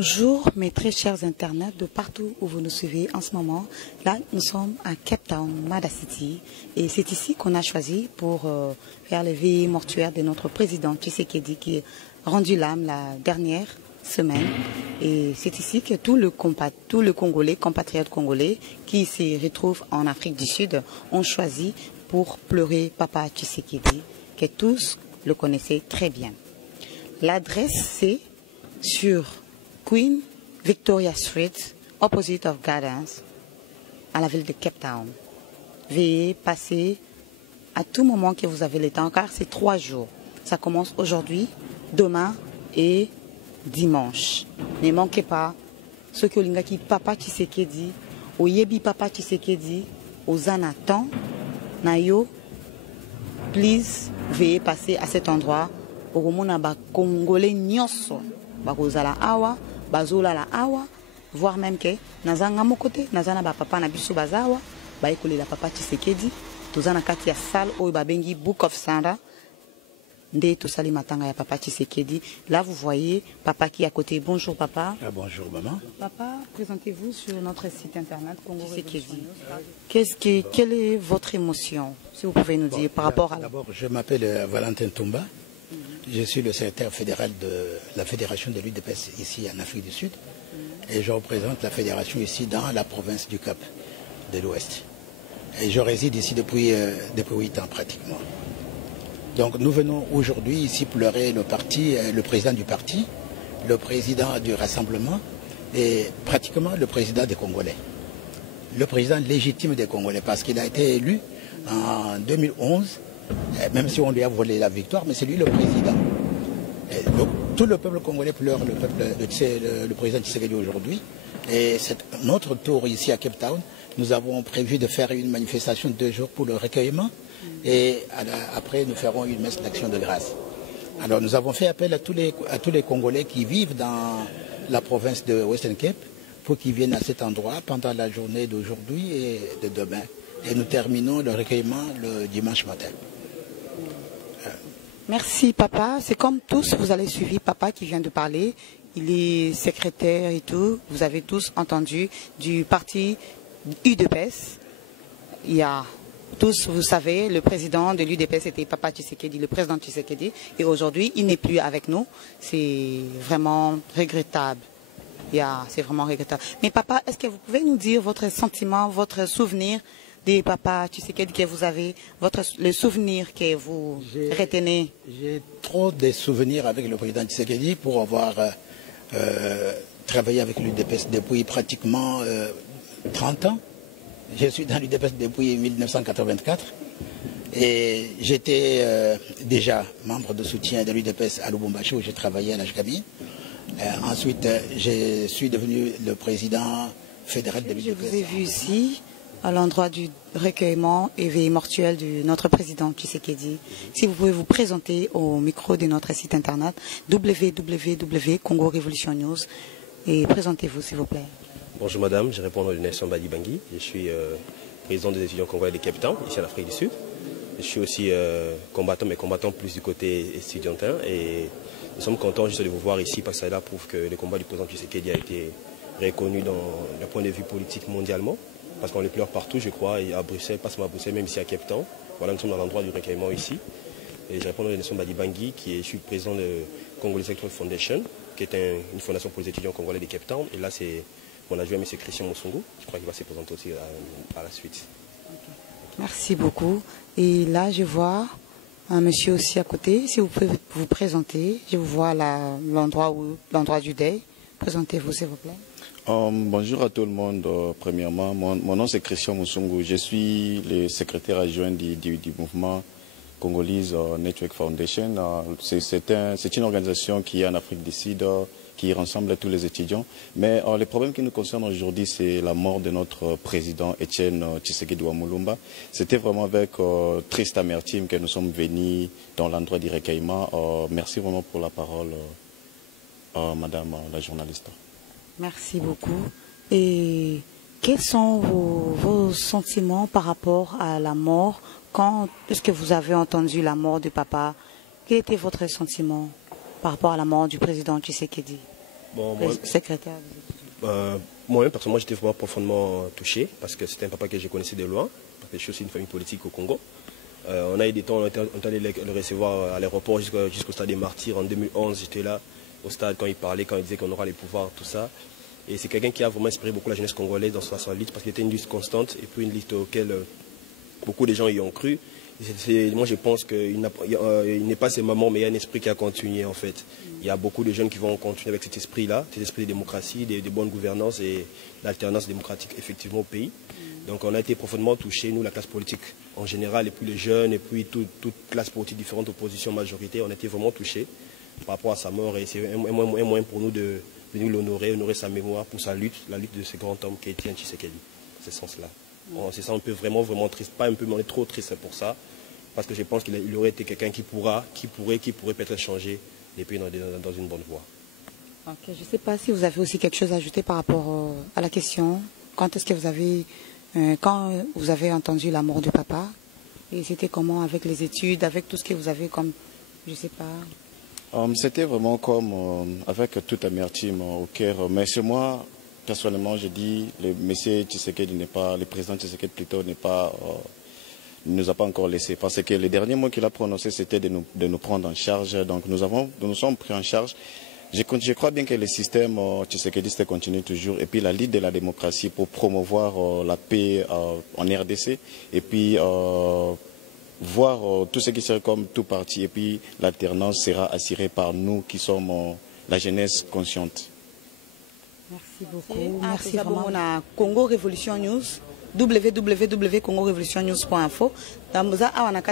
Bonjour mes très chers internautes de partout où vous nous suivez en ce moment. Là, nous sommes à Cape Town, Mada City. Et c'est ici qu'on a choisi pour faire les veillées mortuaires de notre président Tshisekedi qui est rendu l'âme la dernière semaine. Et c'est ici que tout le Congolais, compatriotes congolais qui se retrouvent en Afrique du Sud ont choisi pour pleurer Papa Tshisekedi, que tous le connaissaient très bien. L'adresse c'est sur Queen Victoria Street, opposite of Gardens, à la ville de Cape Town. Veuillez passer à tout moment que vous avez le temps, car c'est 3 jours. Ça commence aujourd'hui, demain et dimanche. Ne manquez pas ce que l'ingaki Papa Tshisekedi, au Yebi Papa Tshisekedi, aux Anatans, Nayo, please, veuillez passer à cet endroit. Au Monaba Congolais Nyonso, Bakozala Awa, Bazola la Awa, voire même que Nazanga Mokote, Nazana Papa Nabiso Bazawa, Baekole la Papa Tshisekedi, Tozana Katia Sal, Oibabengi, Book of Sanda, Nde Tosali Matanga ya Papa Tshisekedi. Là, vous voyez Papa qui est à côté. Bonjour Papa. Ah, bonjour maman. Papa, présentez-vous sur notre site internet Congo Tshisekedi. Quelle est votre émotion, si vous pouvez nous dire, par rapport à... D'abord, je m'appelle Valentin Toumba. Je suis le secrétaire fédéral de la fédération de l'UDPS ici en Afrique du Sud. Et je représente la fédération ici dans la province du Cap de l'Ouest. Et je réside ici depuis 8 ans pratiquement. Donc nous venons aujourd'hui ici pleurer le président du parti, le président du Rassemblement et pratiquement le président des Congolais. Le président légitime des Congolais parce qu'il a été élu en 2011, même si on lui a volé la victoire, mais c'est lui le président. Et donc, tout le peuple congolais pleure le président Tshisekedi aujourd'hui. Et c'est notre tour ici à Cape Town. Nous avons prévu de faire une manifestation de 2 jours pour le recueillement. Et après, nous ferons une messe d'action de grâce. Alors, nous avons fait appel à tous les Congolais qui vivent dans la province de Western Cape pour qu'ils viennent à cet endroit pendant la journée d'aujourd'hui et de demain. Et nous terminons le recueillement le dimanche matin. Merci Papa. C'est comme tous, vous allez suivre Papa qui vient de parler. Il est secrétaire et tout. Vous avez tous entendu du parti UDPS. Il y a tous, vous savez, le président de l'UDPS était Papa Tshisekedi, le président Tshisekedi. Et aujourd'hui, il n'est plus avec nous. C'est vraiment regrettable. C'est vraiment regrettable. Mais Papa, est-ce que vous pouvez nous dire votre sentiment, votre souvenir des Papa Tshisekedi que vous avez, le souvenir que vous retenez? J'ai trop de souvenirs avec le président Tshisekedi pour avoir travaillé avec l'UDPS depuis pratiquement 30 ans. Je suis dans l'UDPS depuis 1984 et j'étais déjà membre de soutien de l'UDPS à Lubumbashi où j'ai travaillé à l'Ashkabi. Ensuite, je suis devenu le président fédéral de l'UDPS. Je vous ai vu ici à l'endroit du recueillement et veillée mortuelle de notre président Tshisekedi. Si vous pouvez vous présenter au micro de notre site internet www.Congo Revolution News et présentez-vous s'il vous plaît. Bonjour madame, je réponds au nom de Nelson Badi-Bangui. Je suis président des étudiants congolais de Cape Town, ici en Afrique du Sud. Je suis aussi combattant, mais combattant plus du côté étudiantin. Et nous sommes contents juste de vous voir ici parce que cela prouve que le combat du président Tshisekedi a été reconnu d'un point de vue politique mondialement. Parce qu'on les pleure partout, je crois, et à Bruxelles, pas seulement à Bruxelles, même ici à Cape Town. Voilà, nous sommes dans l'endroit du recueillement ici. Et je réponds au nom de Nelson Badi-Bangui, je suis président de Congolese Electoral Foundation, qui est une fondation pour les étudiants congolais de Cape Town. Et là, c'est mon adjoint, M. Christian Moussongo. Je crois qu'il va se présenter aussi par la suite. Merci beaucoup. Et là, je vois un monsieur aussi à côté. Si vous pouvez vous présenter, je vous vois l'endroit du deuil. Présentez-vous, s'il vous plaît. Bonjour à tout le monde. Premièrement, mon nom c'est Christian Moussongo. Je suis le secrétaire adjoint du mouvement Congolese Network Foundation. C'est une organisation qui est en Afrique du Sud, qui rassemble tous les étudiants. Mais le problème qui nous concerne aujourd'hui, c'est la mort de notre président Etienne Tshisekedi Wamulumba. C'était vraiment avec triste amertume que nous sommes venus dans l'endroit du recueillement. Merci vraiment pour la parole, madame la journaliste. Merci beaucoup. Et quels sont vos sentiments par rapport à la mort? Quand est-ce que vous avez entendu la mort de papa? Quel était votre sentiment par rapport à la mort du président Tshisekedi? Bon, moi, secrétaire moi-même, personnellement, j'étais vraiment profondément touché parce que c'était un papa que je connaissais de loin, parce que je suis aussi une famille politique au Congo. On a eu des temps, on est allé le recevoir à l'aéroport jusqu'au stade des Martyrs. En 2011, j'étais là au stade quand il parlait, quand il disait qu'on aura les pouvoirs, tout ça. Et c'est quelqu'un qui a vraiment inspiré beaucoup la jeunesse congolaise dans sa lutte parce qu'il était une lutte constante et puis une lutte auquel beaucoup de gens y ont cru. Moi, je pense qu'il n'est pas ses mamans, mais il y a un esprit qui a continué en fait. Il y a beaucoup de jeunes qui vont continuer avec cet esprit-là, cet esprit de démocratie, de bonne gouvernance et d'alternance démocratique effectivement au pays. Donc on a été profondément touchés, nous, la classe politique en général, et puis les jeunes, et puis toute classe politique différente, opposition, majorité, on a été vraiment touchés par rapport à sa mort. Et c'est un moyen pour nous de venir l'honorer, honorer sa mémoire pour sa lutte, la lutte de ce grand homme qui a été Tshisekedi, dans ce sens-là. On se sent un peu vraiment triste, pas un peu, mais on est trop triste pour ça, parce que je pense qu'il aurait été quelqu'un qui pourrait peut-être changer les pays dans une bonne voie. Ok, je ne sais pas si vous avez aussi quelque chose à ajouter par rapport à la question. Quand est-ce que quand vous avez entendu la mort du papa, et c'était comment avec les études, avec tout ce que vous avez comme, je ne sais pas. C'était vraiment comme avec toute amertume au cœur. Mais chez moi, personnellement, je dis, le monsieur Tshisekedi le président Tshisekedi plutôt ne nous a pas encore laissé. Parce que le dernier mot qu'il a prononcé, c'était de nous prendre en charge. Donc nous sommes pris en charge. Je crois bien que le système Tshisekedi continue toujours. Et puis la lutte de la démocratie pour promouvoir la paix en RDC. Et puis voir tout ce qui serait comme tout parti. Et puis l'alternance sera assurée par nous qui sommes la jeunesse consciente. Merci beaucoup. Merci vraiment. On a Congo Révolution News, www.congorevolutionnews.info. Dans Moza, on a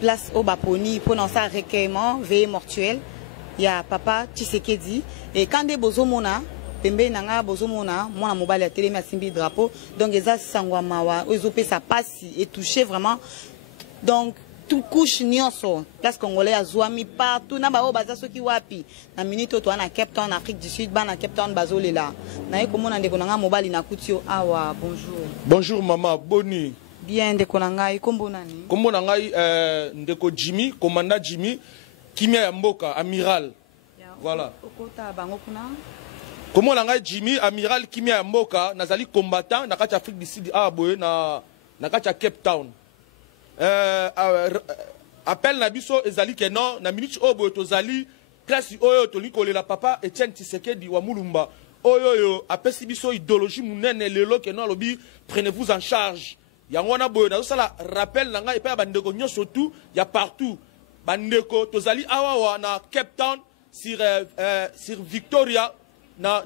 place au Baponi pour lancer un recueillement veillée mortuelle. Il y a papa Tshisekedi. Et quand des bozomona, pembe nanga bozomona, moi mobile à télé m'a simbi drapeau. Donc les sangwa mawa, oizopé ça passe et touché vraiment. Donc tout couche nyonso. Place congolais à Zouami partout. Na ba o baza soki wapi. Na minute to na Cape Town Afrique du Sud, ba na Cape Town bazolela. Na eko mona ndeko nanga mobile na kutio awa. Bonjour. Bonjour maman, boni. Bien ndeko nanga kombo nani? Kombo nanga ndeko Jimmy, commandant Jimmy. Kimia ya mboka, amiral. Voilà. Comment on a Jimmy, amiral Kimia ya mboka, nazali combattant, na kati Afrique du Sud, na kati Cape Town. Appel na biso ezali ke non, na minute oboye tozali, classe oyo toli kolela papa Etienne Tshisekedi wa Mulumba. Oyo apesi biso idéologie munene lelo ke non lobi, prenez-vous en charge. Yango na boye na sala rappel nanga epa bandeko nyonso tout, ya partout. Bandeko tozali awa na Cape Town sur Victoria na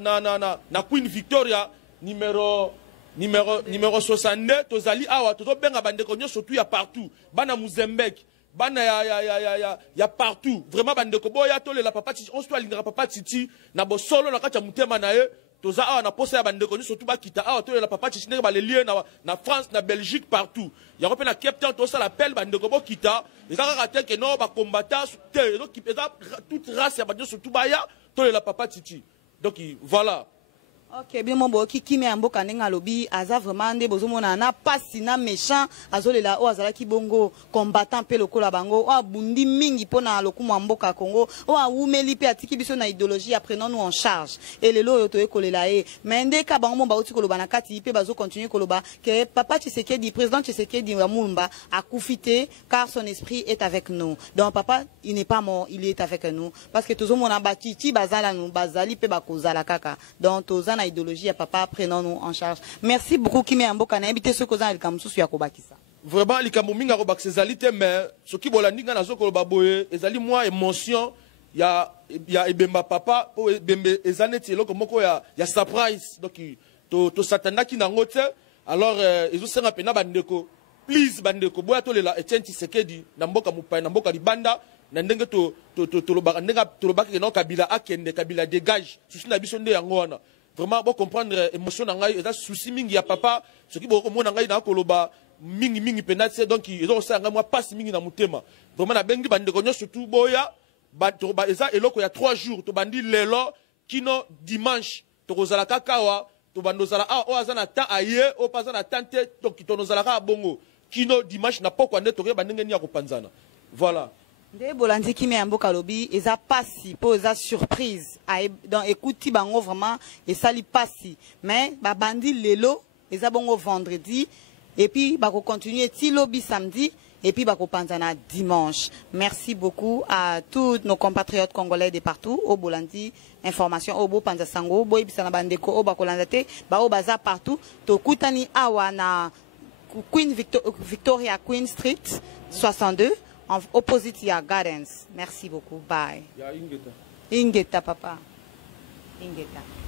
Queen Victoria numéro 62 tozali awa toto benga bandeko nyo surtout ya partout bana Mozambique bana ya partout vraiment bandeko boya tolela papa Titi on se doit papa Titi na bosolo na kati ya mutema na ye toza awa na posa ya bandeko nyo surtout bakita awa tolela papa Titi ndenge balelier na France na Belgique partout ya ko pe na Cape Town to ça l'appel bandeko bo kita ezaka raté que non ba combattant te donc toute race ya bandeko surtout baya tolela papa Titi donc voilà. Ok, bien mon beau qui met mboka nenga lobi aza vraiment nde bozomona na pasi na méchant azolela o azala ki bongo combattant pe lokola bango o bundi mingi pona lokumu mboka Congo o awumeli pe atiki biso na idéologie apprenons nous en charge et lelo yo to ekolela e mais nde ka bango ba uti koloba na kati pe bazo continuer koloba que papa Tshisekedi président Tshisekedi wa Mulumba a koufité car son esprit est avec nous. Donc papa il n'est pas mort, il est avec nous parce que tozomona batiti bazala nous bazali pe bakozala kaka. Donc tozana idéologie à papa, prenons-nous en charge. Merci beaucoup Kimia Mboka na invité ceux causa likamsu ya kobakisa. Vraiment likambo minga kobakisa ezalite mais ce qui bolandi nga nazo koloba boye ezali moi émotion ya ebemba papa o ebembe ezaneti eloko moko ya surprise donc to satandaki nango te alors ezo senga pena bandeko please bandeko boya tolela Etienne Tshisekedi na mboka mupai na mboka libanda na ndenge to lobaka ndenga to lobaka ke no Kabila akende Kabila dégage susi na biso nde yango wana. Vraiment, pour comprendre l'émotion, il y a souci mingi ya papa, ce qui est mon angai na koloba mingi penate donc ils ont ça moi passe mingi na mutema. Vraiment na bengi bande konyo surtout boya ba eza eloko ya 3 jours to bandi lelo kino dimanche to kozala kakawa to bandozala a o azana ta aye o pazana tante to kitonozala ka bongo kino dimanche na poko ande to ke bandenge ni ya kopanzana. Voilà. Nde bolandi kimi ya mboka lobi eza pasi po eza surprise dans écoute bango vraiment et sali pasi mais ba bandi lelo eza bongo vendredi et puis ba ko continuer ti lobby samedi et puis ba ko panzana dimanche. Merci beaucoup à tous nos compatriotes congolais de partout au bolandi information au bo panza sango bo ibisana bandeko o ba ko landate ba o baza partout to kutani awa na Queen Victoria Queen Street 62 en opposite à Gardens. Merci beaucoup. Bye. Ya Ingeta. Ingeta, papa. Ingeta.